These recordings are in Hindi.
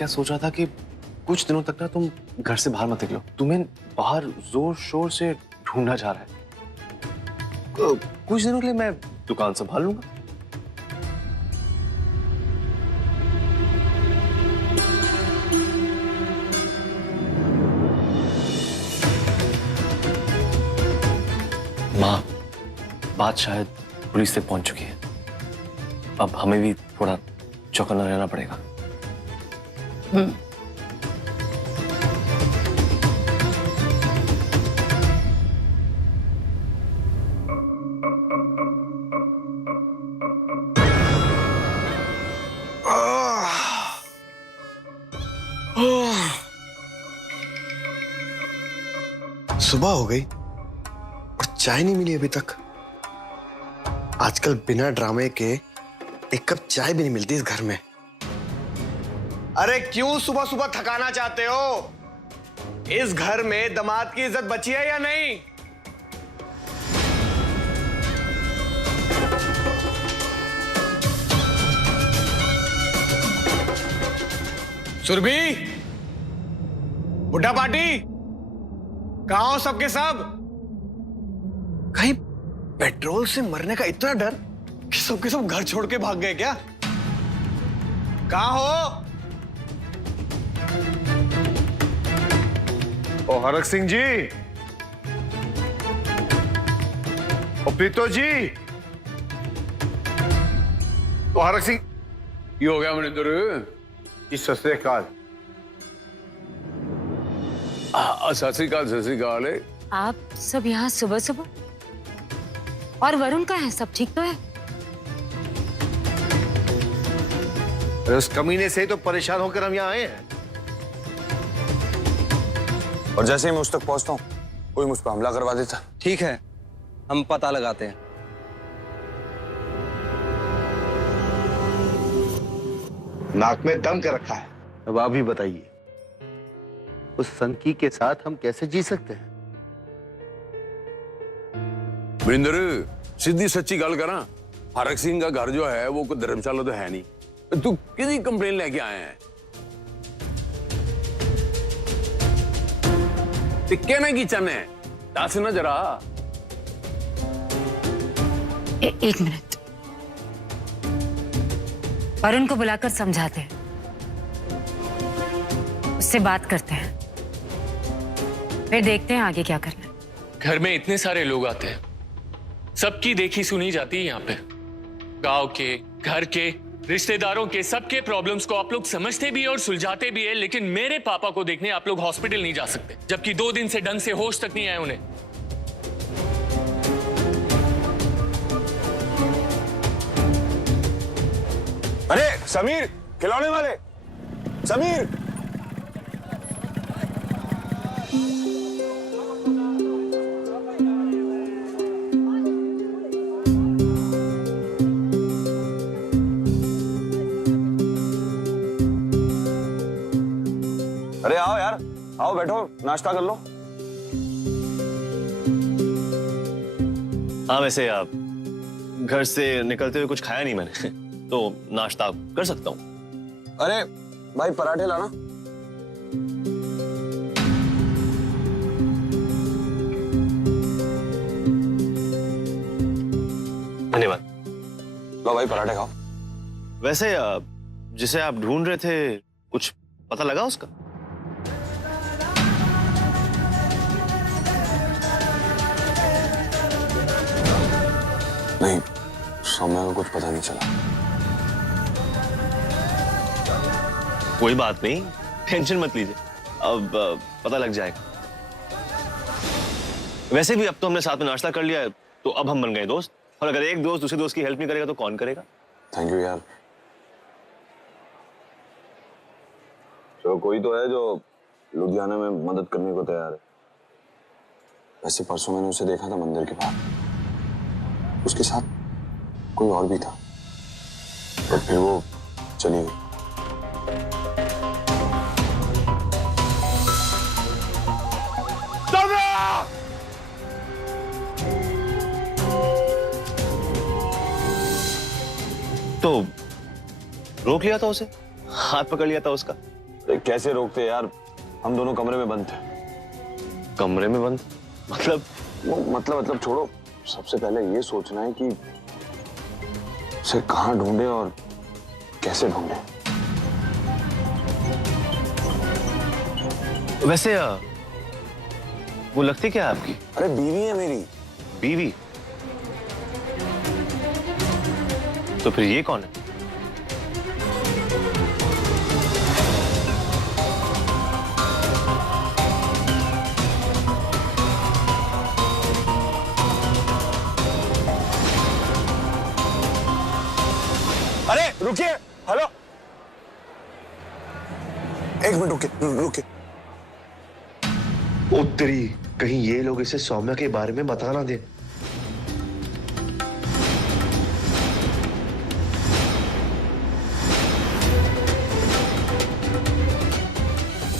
क्या सोच रहा था कि कुछ दिनों तक ना तुम घर से बाहर मत निकलो। तुम्हें बाहर जोर शोर से ढूंढा जा रहा है। कुछ दिनों के लिए मैं दुकान संभाल लूंगा। माँ, बात शायद पुलिस तक पहुंच चुकी है। अब हमें भी थोड़ा चौकन्ना रहना पड़ेगा। सुबह हो गई और चाय नहीं मिली अभी तक। आजकल बिना ड्रामे के एक कप चाय भी नहीं मिलती इस घर में। अरे क्यों सुबह सुबह थकाना चाहते हो? इस घर में दामाद की इज्जत बची है या नहीं? सुरभि, बुड्ढा पार्टी, कहां हो सबके सब? कहीं पेट्रोल से मरने का इतना डर कि सबके सब घर छोड़ के भाग गए क्या? कहां हो? ओ हरक सिंह जी, ओ प्रीतो जी, ओ हरक सिंह। ये हो गया मनिंदर, इस सत श्री अकाल। सत श्री अकाल, सत श्री अकाल। आप सब यहाँ सुबह सुबह? और वरुण का है? सब ठीक तो है? उस कमीने से तो परेशान होकर हम यहाँ आए हैं। और जैसे ही मैं उस तक पहुंचता हूँ, कोई मुझ पर हमला करवा देता। ठीक है, हम पता लगाते हैं। नाक में दम कर रखा है। अब आप ही बताइए, उस सनकी के साथ हम कैसे जी सकते हैं? मनिंदर, सीधी सच्ची गल करा, हरक सिंह का घर जो है वो कोई धर्मशाला तो है नहीं। तू किसी कंप्लेन लेके आए हैं? कहना की चाहने है? दस ना जरा। एक मिनट, वरुण को बुलाकर समझाते हैं, उससे बात करते हैं, फिर देखते हैं आगे क्या करना है। घर में इतने सारे लोग आते हैं, सबकी देखी सुनी जाती है यहाँ पे। गांव के, घर के, रिश्तेदारों के, सबके प्रॉब्लम्स को आप लोग समझते भी और सुलझाते भी है, लेकिन मेरे पापा को देखने आप लोग हॉस्पिटल नहीं जा सकते, जबकि 2 दिन से ढंग से होश तक नहीं आए उन्हें। अरे समीर, खिलौने वाले समीर। अरे आओ यार, आओ बैठो, नाश्ता कर लो। हाँ, वैसे आप घर से निकलते हुए कुछ खाया नहीं मैंने, तो नाश्ता कर सकता हूँ। अरे भाई, पराठे लाना। धन्यवाद। लो भाई, पराठे खाओ। वैसे जिसे आप ढूंढ रहे थे, कुछ पता लगा उसका? नहीं, सौम्या को कुछ पता नहीं चला। कोई बात नहीं, टेंशन मत लीजिए, अब पता लग जाएगा। वैसे भी अब तो हमने साथ में नाश्ता कर लिया है, तो अब हम बन गए दोस्त। और अगर एक दोस्त दूसरे दोस्त की हेल्प नहीं करेगा तो कौन करेगा? थैंक यू यार। चलो, कोई तो है जो लुधियाना में मदद करने को तैयार है। वैसे परसों मैंने उसे देखा था मंदिर के बाहर, उसके साथ कोई और भी था, और फिर वो चली गई। तो रोक लिया था उसे, हाथ पकड़ लिया था उसका, कैसे रोकते यार, हम दोनों कमरे में बंद थे। कमरे में बंद मतलब? मतलब छोड़ो, सबसे पहले ये सोचना है कि उसे कहाँ ढूंढे और कैसे ढूंढे। वैसे वो लगती क्या है आपकी? अरे बीवी है मेरी। बीवी? तो फिर ये कौन है? अरे रुकिए, हेलो, एक मिनट रुकिए। उत्तरी, कहीं ये लोग इसे सौम्या के बारे में बता ना दे।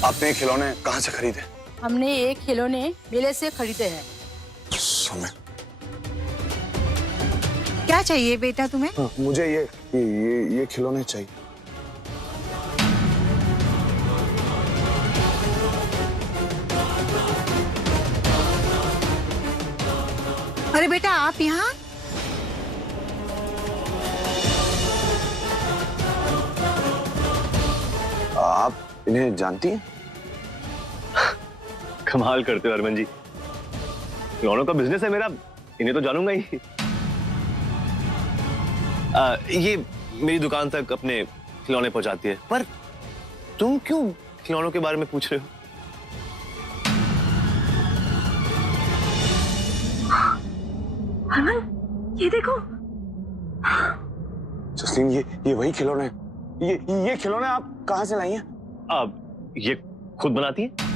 आपने खिलौने कहाँ से खरीदे? हमने ये खिलौने मेले से खरीदे हैं। सौम्या, क्या चाहिए बेटा तुम्हें? मुझे ये खिलौने चाहिए। अरे बेटा आप यहाँ? आप इन्हें जानती हैं? कमाल करते हो हरमन जी, खिलौनों का बिजनेस है मेरा, इन्हें तो जानूंगा ही। ये मेरी दुकान तक अपने खिलौने पहुंचाती है। पर तुम क्यों खिलौनों के बारे में पूछ रहे हो? हरमन, ये देखो। जसलीन, ये वही खिलौने हैं। ये खिलौने आप कहाँ से लाई हैं? अब ये खुद बनाती है?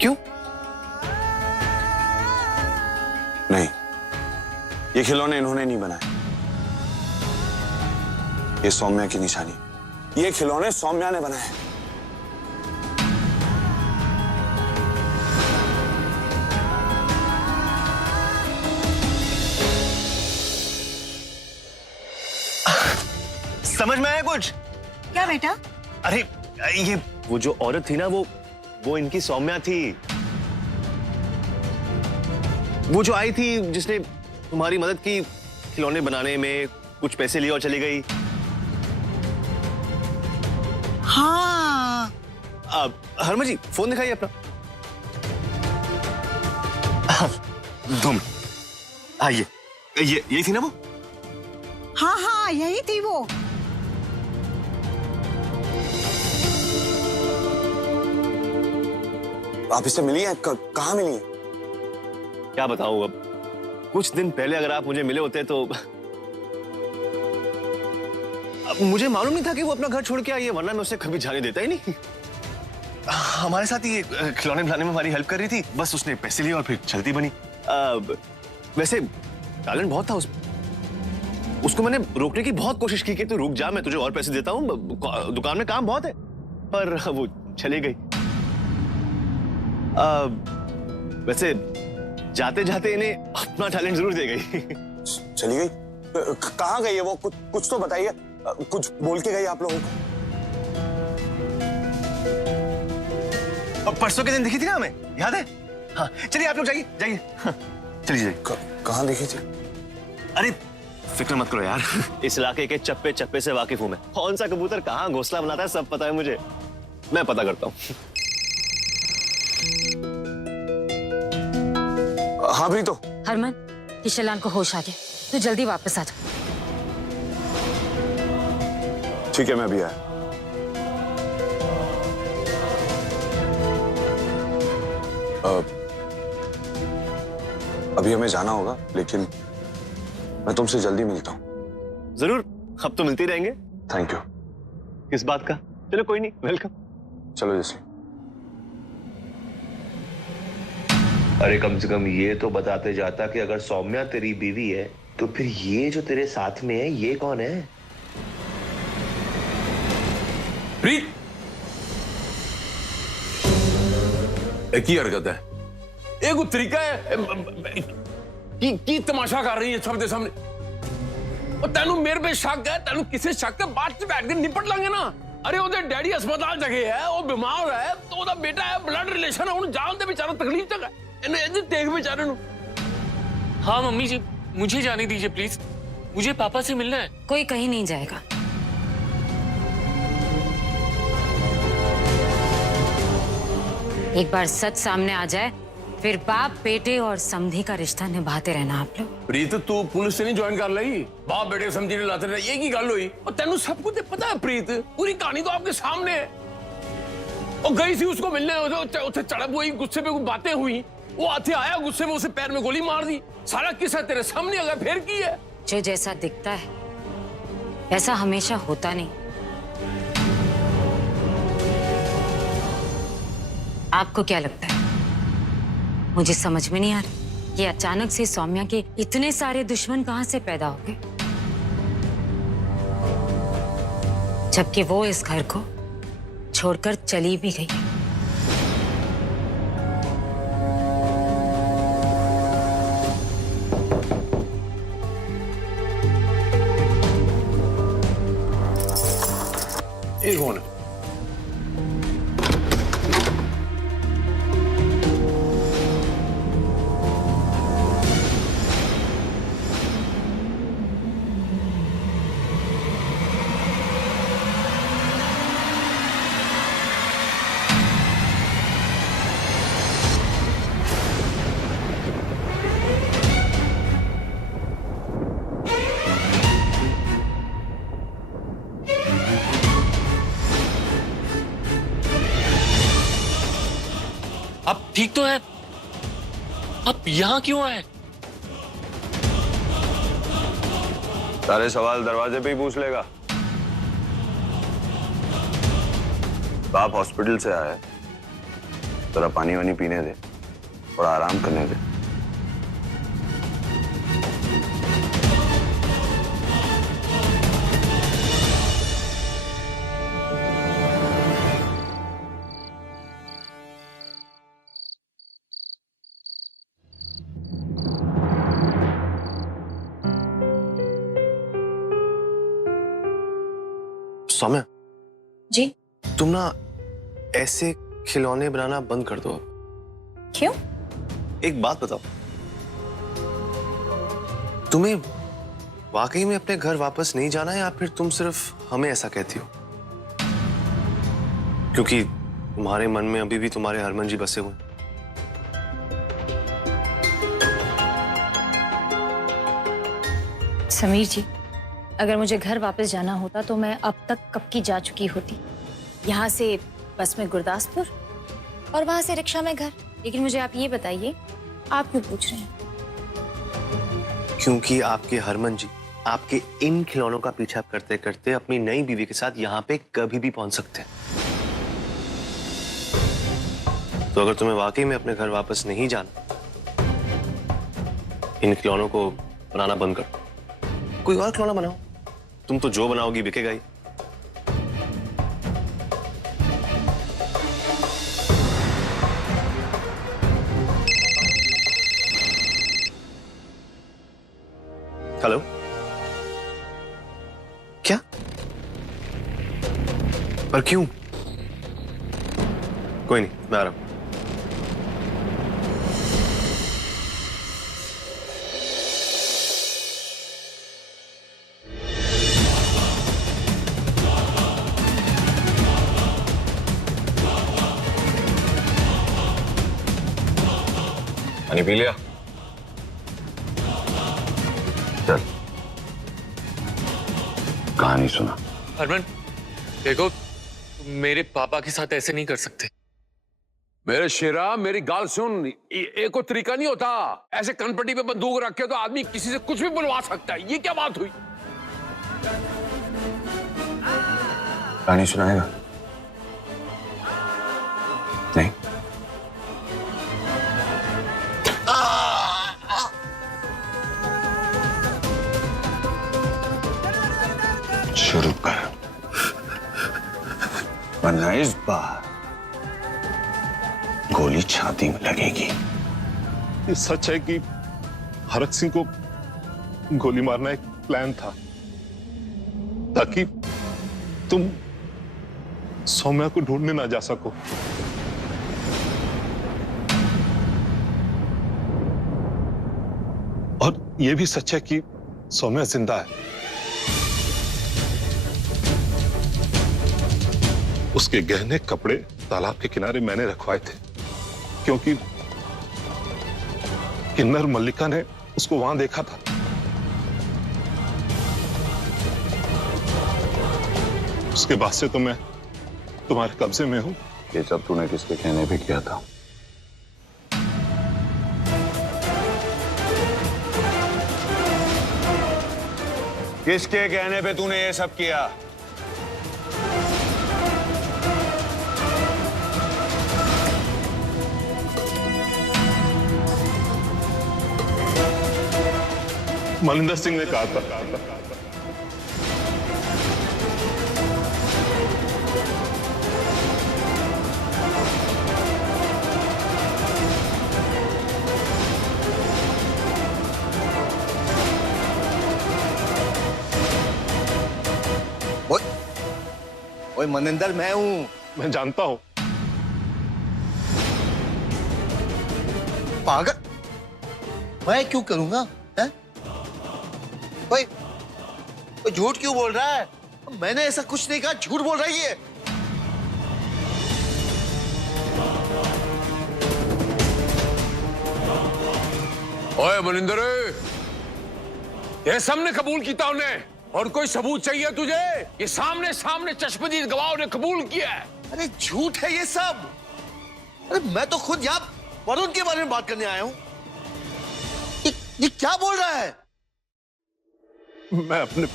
क्यों? नहीं, ये खिलौने इन्होंने नहीं बनाए। ये सौम्या की निशानी, ये खिलौने सौम्या ने बनाए। समझ में आया कुछ? क्या बेटा? अरे ये वो जो औरत थी ना, वो इनकी सौम्या थी। वो जो आई थी जिसने तुम्हारी मदद की खिलौने बनाने में, कुछ पैसे लिए और चली गई। हाँ। अब हरमन जी फोन दिखाइए अपना। 2 मिनट। हाँ ये यही थी ना वो? हाँ यही थी वो। आप इससे मिली हैं? कहाँ मिली हैं? क्या बताऊं अब, कुछ दिन पहले अगर आप मुझे मिले होते तो अब मुझे मालूम नहीं था कि वो अपना घर छोड़ के आई है, वरना मैं उसे कभी जाने देता ही नहीं। हमारे साथ ही खिलौने बनाने में हमारी हेल्प कर रही थी, बस उसने पैसे लिए और फिर चलती बनी। वैसे टैलेंट बहुत था उसको मैंने रोकने की बहुत कोशिश की कि तू रुक जा, मैं तुझे और पैसे देता हूँ, दुकान में काम बहुत है, पर वो चली गई। वैसे जाते जाते इन्हें अपना टैलेंट जरूर दे गई। चली गई? कहाँ गई है वो? कुछ तो बताइए, कुछ बोल के गई आप लोगों को? परसों के दिन दिखी थी ना हमें, याद है? हाँ चलिए आप लोग जाइए। हाँ, चलिए कहाँ दिखी थी? अरे फिक्र मत करो यार, इस इलाके के चप्पे चप्पे से वाकिफ हूं मैं। कौन सा कबूतर कहाँ घोंसला बनाता है सब पता है मुझे, मैं पता करता हूँ। हाँ भी तो। हरमन, किशलान को होश आ गया, तू जल्दी वापस आ जा। ठीक है, मैं भी आया। अभी हमें जाना होगा, लेकिन मैं तुमसे जल्दी मिलता हूँ। जरूर, अब तो मिलते ही रहेंगे। Thank you. किस बात का? चलो कोई नहीं, वेलकम। चलो जसलीन। अरे कम से कम ये तो बताते जाता कि अगर सौम्या तेरी बीवी है तो फिर ये जो तेरे साथ में है ये कौन है? प्रीत, एक ही हरकत है, एक तरीका है कि तमाशा कर रही है सबके सामने। और तेनू मेरे पे शक है, तेनू किसी शक है, बाद च बैठ के निपट लांगे ना। अरे ओदे डैडी अस्पताल जगह है, वो बीमार है, तो ओदा बेटा है, ब्लड रिलेशन है, उन जान दे बेचारा तकलीफ तक है, इन्हें इधर देख बेचारे नु। हाँ मम्मी जी, मुझे जाने दीजिए प्लीज, मुझे पापा से मिलना है। कोई कहीं नहीं जाएगा। एक बार सच सामने आ जाए, फिर बाप बेटे और समधी का रिश्ता निभाते रहना आप लोग। प्रीत तू पुलिस से नहीं ज्वाइन कर ली, बाप बेटे समझी नहीं लाते रहे, ये की गल हुई? और तेनू सब कुछ पता है प्रीत, पूरी कहानी तो आपके सामने है। और गई थी उसको मिलने, उसे चढ़प हुई, गुस्से में बातें हुई, वो हाथी आया, गुस्से में उसे पैर में गोली मार दी, सारा किस्सा तेरे सामने आ गया, फिर की है? जो जैसा दिखता है ऐसा हमेशा होता नहीं। आपको क्या लगता है? मुझे समझ में नहीं आ रहा कि अचानक से सौम्या के इतने सारे दुश्मन कहां से पैदा हो गए, जबकि वो इस घर को छोड़कर चली भी गई। ये कौन है? आप ठीक तो है? आप यहाँ क्यों आए? सारे सवाल दरवाजे पे ही पूछ लेगा। बाप हॉस्पिटल से आया है, जरा पानी वानी पीने दे और आराम करने दे। सौम्या जी? तुम ना ऐसे खिलौने बनाना बंद कर दो अब। क्यों? एक बात बताओ, तुम्हें वाकई में अपने घर वापस नहीं जाना है या फिर तुम सिर्फ हमें ऐसा कहती हो? क्योंकि तुम्हारे मन में अभी भी तुम्हारे हरमन जी बसे हुए हैं। समीर जी, अगर मुझे घर वापस जाना होता तो मैं अब तक कब की जा चुकी होती। यहाँ से बस में गुरदासपुर और वहां से रिक्शा में घर। लेकिन मुझे आप ये बताइए, आप क्यों पूछ रहे हैं? क्योंकि आपके हरमन जी आपके इन खिलौनों का पीछा करते करते अपनी नई बीवी के साथ यहाँ पे कभी भी पहुंच सकते हैं। तो अगर तुम्हें वाकई में अपने घर वापस नहीं जाना, इन खिलौनों को बनाना बंद करो, कोई और खिलौना बनाओ। तुम तो जो बनाओगी बिकेगा ही। हेलो, क्या? पर क्यों? कोई नहीं, मैं आ रहा हूं। पानी पी लिया? चल कहानी सुना। हरमन देखो, तुम मेरे पापा के साथ ऐसे नहीं कर सकते। मेरे शेरा, मेरी गाल सुन, एक को तरीका नहीं होता। ऐसे कनपट्टी पे बंदूक रख के तो आदमी किसी से कुछ भी बुलवा सकता है। ये क्या बात हुई? कहानी सुनाएगा? नहीं? शुरू कर, वरना इस बार गोली छाती में लगेगी। ये सच है कि हरक सिंह को गोली मारना एक प्लान था? ताकि तुम सौम्या को ढूंढने ना जा सको। और यह भी सच है कि सौम्या जिंदा है। उसके गहने कपड़े तालाब के किनारे मैंने रखवाए थे, क्योंकि किन्नर मल्लिका ने उसको वहां देखा था। उसके बाद से तो मैं तुम्हारे कब्जे में हूं। ये सब तूने किसके कहने पे किया था? किसके कहने पे तूने ये सब किया? मनिंदर सिंह ने कहा था। ओए मनिंदर, मैं हूं। मैं जानता हूं। पागल, मैं क्यों करूंगा? हैं? ओए, झूठ क्यों बोल रहा है? मैंने ऐसा कुछ नहीं कहा, झूठ बोल रही है। ओए मनिंदर, ये सबने कबूल किया उन्हें, और कोई सबूत चाहिए तुझे? ये सामने सामने चश्मदीद गवाहों ने कबूल किया है। अरे झूठ है ये सब। अरे मैं तो खुद यहाँ वरुण के बारे में बात करने आया हूं। ये क्या बोल रहा है? मैं अपने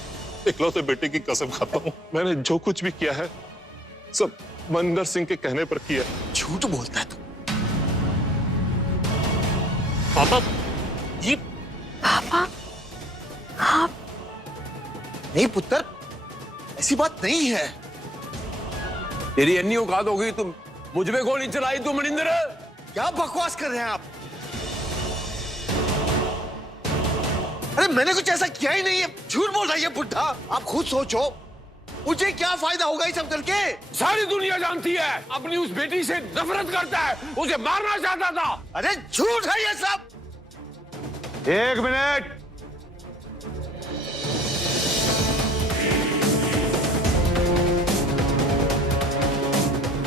इकलौते बेटे की कसम खाता हूं। मैंने जो कुछ भी किया है सब मनिंदर सिंह के कहने पर किया। झूठ बोलता है तू। पापा, ये पापा, आप नहीं पुत्र, ऐसी बात नहीं है। तेरी अन्नी औकात हो गई, तुम मुझ पे गोली चलाई तू मनिंदर? क्या बकवास कर रहे हैं आप? अरे मैंने कुछ ऐसा किया ही नहीं है। झूठ बोल रहा है ये बुढ़ा। आप खुद सोचो, मुझे क्या फायदा होगा ये सब करके? सारी दुनिया जानती है अपनी उस बेटी से नफरत करता है, उसे मारना चाहता था। अरे झूठ है ये सब। एक मिनट।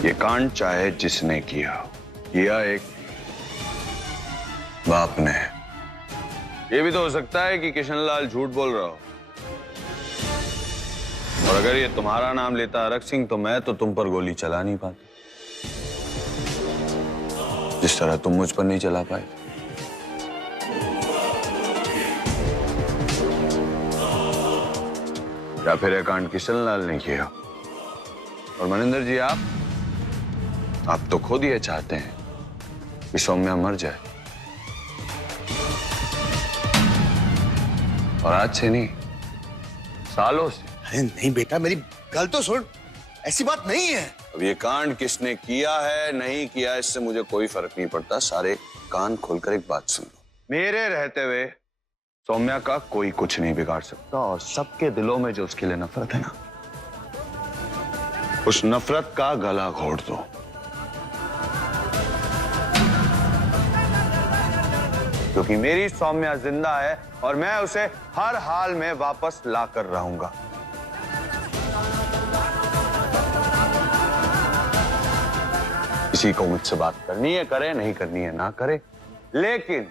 ये कांड चाहे जिसने किया एक बाप ने। ये भी तो हो सकता है कि किशनलाल झूठ बोल रहा हो, और अगर ये तुम्हारा नाम लेता अरक सिंह, तो मैं तो तुम पर गोली चला नहीं पाता, जिस तरह तुम मुझ पर नहीं चला पाए। या फिर यह कांड किशनलाल ने किया। और मनिंदर जी, आप तो खुद ये चाहते हैं कि सौम्या मर जाए, और आज से नहीं, सालों से। अरे नहीं बेटा, मेरी गल तो सुन। ऐसी बात नहीं है। अब ये कांड किसने किया है नहीं किया, इससे मुझे कोई फर्क नहीं पड़ता। सारे कान खोलकर एक बात सुन लो। मेरे रहते हुए सौम्या का कोई कुछ नहीं बिगाड़ सकता, और सबके दिलों में जो उसके लिए नफरत है ना, उस नफरत का गला घोट दो। क्योंकि मेरी सौम्या जिंदा है, और मैं उसे हर हाल में वापस लाकर रहूंगा। किसी को मुझसे बात करनी है करे, नहीं करनी है ना करे, लेकिन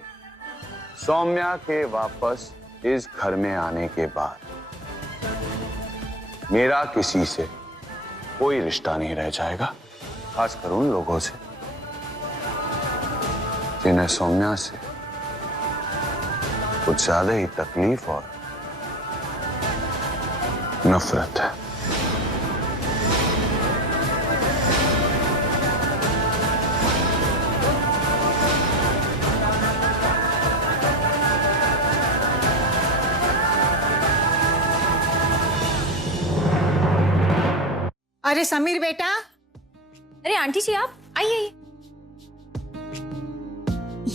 सौम्या के वापस इस घर में आने के बाद मेरा किसी से कोई रिश्ता नहीं रह जाएगा, खासकर उन लोगों से जिन्हें सौम्या से कुछ ज्यादा ही तकलीफ और नफरत है। अरे समीर बेटा। अरे आंटी जी, आप आइए।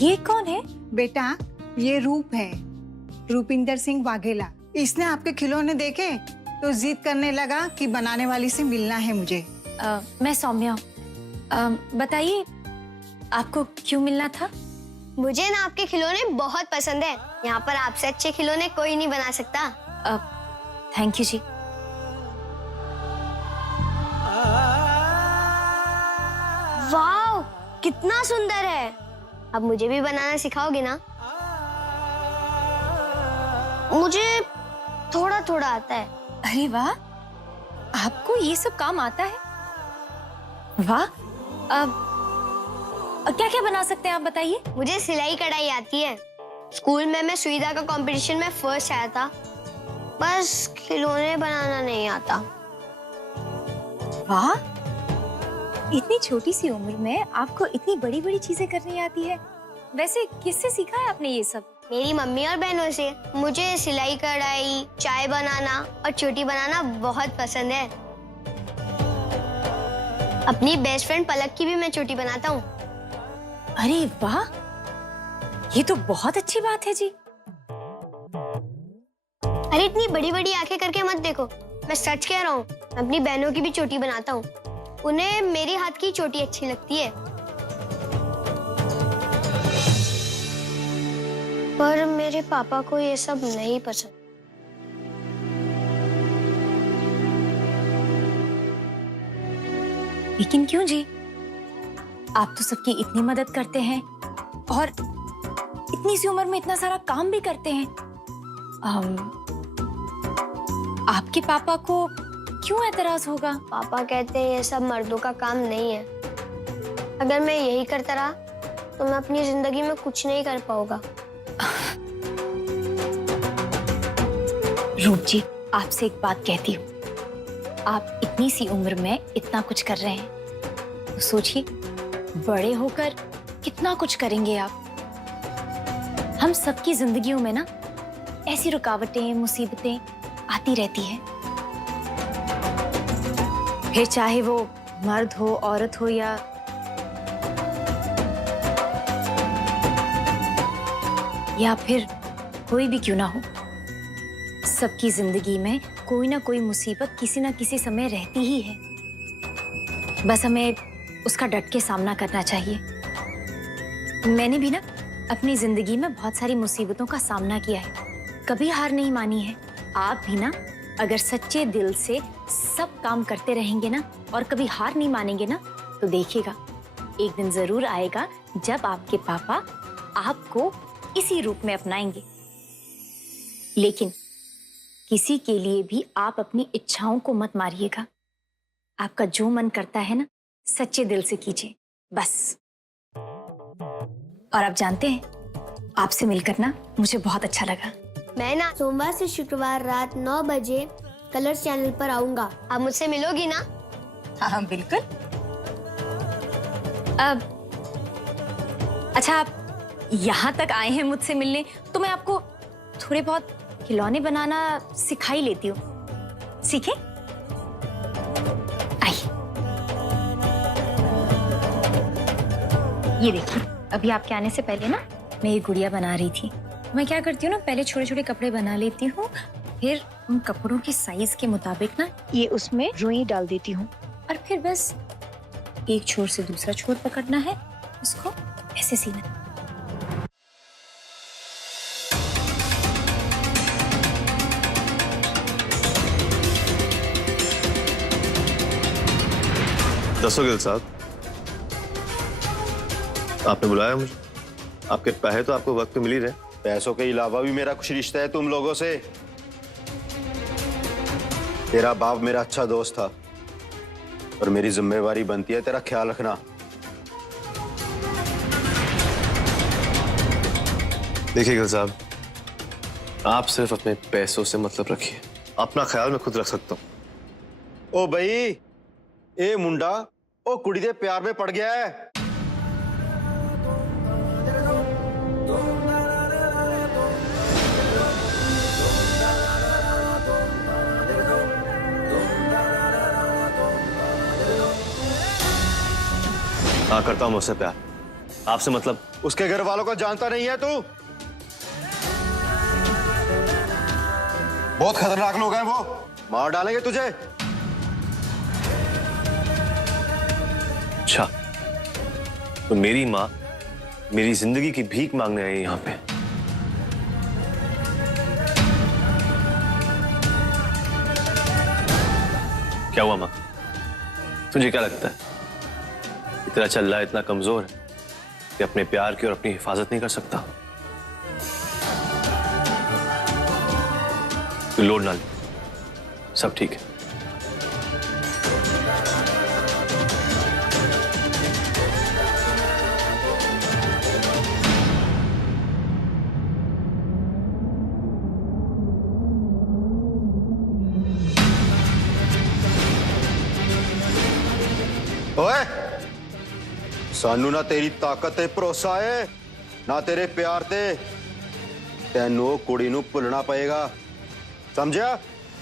ये कौन है? बेटा, ये रूप है, रूपिंदर सिंह वाघेला। इसने आपके खिलौने देखे तो जिद करने लगा कि बनाने वाली से मिलना है मुझे। मैं सौम्या बताइए आपको क्यों मिलना था? मुझे ना आपके खिलौने बहुत पसंद है। यहाँ पर आपसे अच्छे खिलौने कोई नहीं बना सकता। थैंक यू जी। वाह, कितना सुंदर है। अब मुझे भी बनाना सिखाओगे ना? मुझे थोड़ा थोड़ा आता है। अरे वाह, आपको ये सब काम आता है? वाह, अब क्या क्या बना सकते हैं आप बताइए? मुझे सिलाई कढ़ाई आती है। स्कूल में मैं सुई धागा कंपटीशन में फर्स्ट आया था। बस खिलौने बनाना नहीं आता। वाह, इतनी छोटी सी उम्र में आपको इतनी बड़ी बड़ी चीजें करनी आती है। वैसे किससे सीखा है आपने ये सब? मेरी मम्मी और बहनों से। मुझे सिलाई कढ़ाई, चाय बनाना और चोटी बनाना बहुत पसंद है। अपनी बेस्ट फ्रेंड पलक की भी मैं चोटी बनाता हूँ। अरे वाह, ये तो बहुत अच्छी बात है जी। अरे इतनी बड़ी बड़ी आंखें करके मत देखो, मैं सच कह रहा हूँ। मैं अपनी बहनों की भी चोटी बनाता हूँ। उन्हें मेरी हाथ की चोटी अच्छी लगती है। पर मेरे पापा को ये सब नहीं पसंद। लेकिन क्यों जी? आप तो सबकी इतनी मदद करते हैं और इतनी सी उम्र में इतना सारा काम भी करते हैं। आपके पापा को क्यों एतराज होगा? पापा कहते हैं ये सब मर्दों का काम नहीं है। अगर मैं यही करता रहा तो मैं अपनी जिंदगी में कुछ नहीं कर पाऊंगा। रूप जी, आपसे एक बात कहती हूँ। आप इतनी सी उम्र में इतना कुछ कर रहे हैं तो सोचिए बड़े होकर कितना कुछ करेंगे आप। हम सबकी जिंदगियों में ना ऐसी रुकावटें, मुसीबतें आती रहती हैं। फिर चाहे वो मर्द हो, औरत हो या फिर कोई भी क्यों ना हो, सबकी जिंदगी में कोई ना कोई मुसीबत किसी ना किसी समय रहती ही है। बस हमें उसका डट के सामना करना चाहिए। मैंने भी ना अपनी जिंदगी में बहुत सारी मुसीबतों का सामना किया है, कभी हार नहीं मानी है। आप भी ना अगर सच्चे दिल से सब काम करते रहेंगे ना और कभी हार नहीं मानेंगे ना, तो देखिएगा एक दिन जरूर आएगा जब आपके पापा आपको इसी रूप में अपनाएंगे। लेकिन किसी के लिए भी आप अपनी इच्छाओं को मत मारिएगा। आपका जो मन करता है ना, सच्चे दिल से कीजिए बस। और आप जानते हैं, आपसे मिलकर ना मुझे बहुत अच्छा लगा। मैं ना सोमवार से शुक्रवार रात 9 बजे कलर्स चैनल पर आऊंगा। आप मुझसे मिलोगी ना? हाँ बिल्कुल। अब अच्छा, आप यहाँ तक आए हैं मुझसे मिलने, तो मैं आपको थोड़े बहुत खिलौने बनाना सिखा ही लेती हूँ। सीखें? आइए। ये देखिए, अभी आपके आने से पहले ना मैं ये गुड़िया बना रही थी। मैं क्या करती हूँ ना, पहले छोटे छोटे कपड़े बना लेती हूँ, फिर उन कपड़ों की साइज के मुताबिक ना ये उसमें रुई डाल देती हूँ, और फिर बस एक छोर से दूसरा छोर पकड़ना है, उसको ऐसे सीना। दसों साहब, आपने बुलाया मुझे? आपके पैसे तो आपको वक्त पे मिल ही रहे। पैसों के अलावा भी मेरा कुछ रिश्ता है तुम लोगों से। तेरा बाप मेरा अच्छा दोस्त था और मेरी जिम्मेवारी बनती है तेरा ख्याल रखना। देखिए गिल साहब, आप सिर्फ अपने पैसों से मतलब रखिए, अपना ख्याल मैं खुद रख सकता हूँ। ओ भाई, ए मुंडा ओ कुड़ी दे प्यार में पड़ गया है। हाँ, करता हूँ मुझसे प्यार। आपसे मतलब? उसके घर वालों को जानता नहीं है तू? बहुत खतरनाक लोग हैं वो। मार डालेंगे तुझे। अच्छा, तो मेरी माँ मेरी जिंदगी की भीख मांगने आई है यहाँ पे। क्या हुआ माँ? तुझे क्या लगता है इतना चल रहा है, इतना कमजोर है कि अपने प्यार की और अपनी हिफाजत नहीं कर सकता? तू लोड ना ले, सब ठीक है। ओए, सानू ना तेरी ताकत ते भरोसा है ना तेरे प्यार ते। तेनू कुड़ी नू भुलना पएगा, समझा?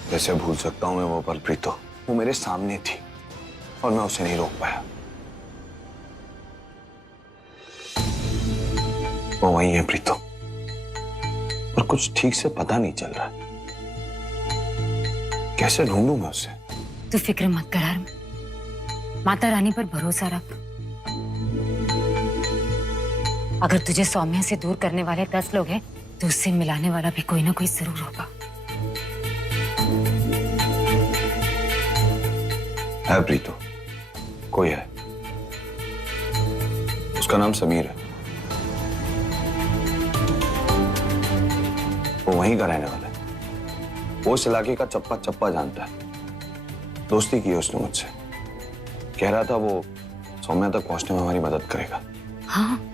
कैसे भूल सकता हूं मैं वो पल प्रीतो? वो मेरे सामने थी और मैं उसे नहीं रोक पाया। वो वही है प्रीतो, और कुछ ठीक से पता नहीं चल रहा। कैसे ढूंढूं मैं उसे? तू फिक्र मत कर हरम, माता रानी पर भरोसा रख। अगर तुझे सौम्या से दूर करने वाले 10 लोग हैं तो उससे मिलाने वाला भी कोई ना कोई जरूर होगा। है प्रीतो, कोई है। उसका नाम समीर है। वो वहीं का रहने वाला है। वो इस इलाके का चप्पा चप्पा जानता है। दोस्ती की है उसने मुझसे। कह रहा था वो सौम्या तक पहुंचने में हमारी मदद करेगा। हाँ,